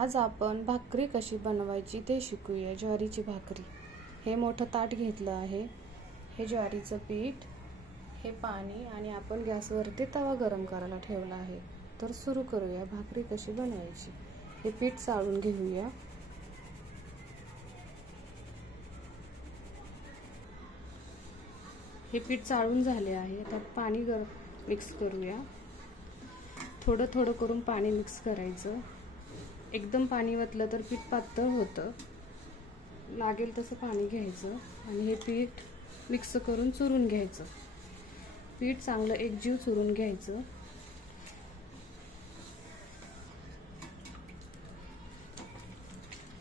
आज आपण भाकरी कशी बनवायची ते शिकूया। ज्वारीची भाकरी। हे मोठं ताट घेतलं आहे, हे ज्वारीचं पीठ, हे पाणी आणि आपण गॅसवरती तवा गरम करायला ठेवला आहे। तर सुरू करूया भाकरी कशी बनवायची। हे पीठ चाळून घेऊया। हे पीठ चाळून झाले आहे। आता पाणी मिक्स करूया। थोडं थोडं करून पाणी मिक्स करायचं। एकदम पाणी वतलं तर पीठ पातळ होतं, लागेल तसं पाणी घ्यायचं आणि हे पीठ मिक्स करून चुरून घ्यायचं। पीठ चांगलं एकजीव चुरून घ्यायचं।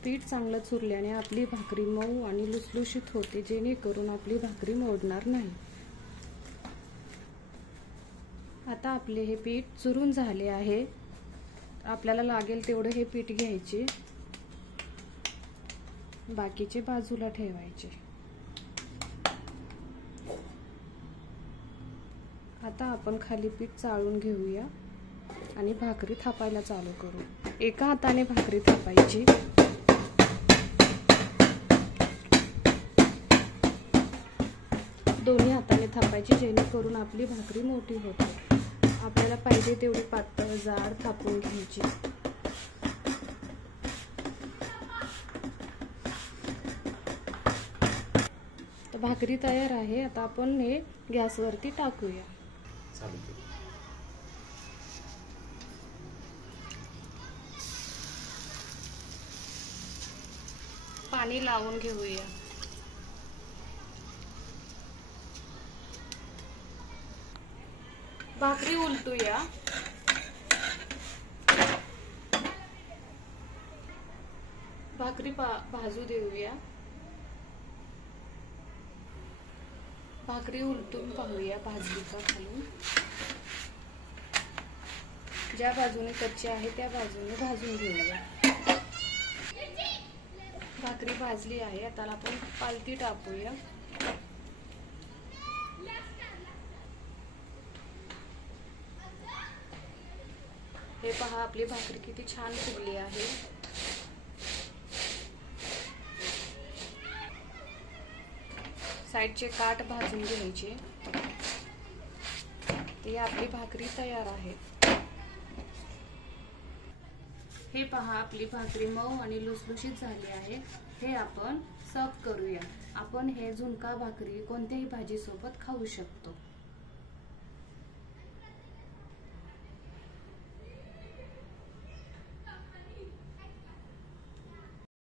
पीठ चांगलं चुरल्याने आपली भाकरी मऊ आणि लुसलुशीत होते, जेणेकरून आपली भाकरी मोडणार नाही। आता आपले हे पीठ चुरून झाले आहे। आपल्याला लागेल तेवढे हे पीठ घ्यायचे, बाकीचे बाजूला ठेवायचे। आता आपण खाली पीठ चाळून घेऊया आणि भाकरी थापायला चालू करू। एका हाताने भाकरी थापायची। दोन्ही हाताने थापायची, जेणेकरून आपली भाकरी मोठी होते। आपल्याला पाहिजे तेवढी पातळ जाड थापून घ्यायची। तर भाकरी तयार आहे। आता आपण हे गॅसवरती टाकूया। पाणी लावून घेऊया। भाकरी उलटूया। भाकरी भाजू देऊया। भाकरी उलटून पाहूया भाजली का खालून। ज्या बाजूने कच्ची आहे त्या बाजूने भाजून घेऊया। भाकरी भाजली आहे। आता आपण पालती टाकूया। हे पहा, आपली भाकरी किती छान फुगली आहे। साईडचे काठ भाजून घ्यायचे। ही आपली भाकरी तयार आहे। हे पहा, आपली भाकरी मऊ आणि लुसलुशीत झाली आहे। हे आपण सर्व करूया। आपण हे झुणका भाकरी कोणत्याही भाजी सोबत खाऊ शकतो।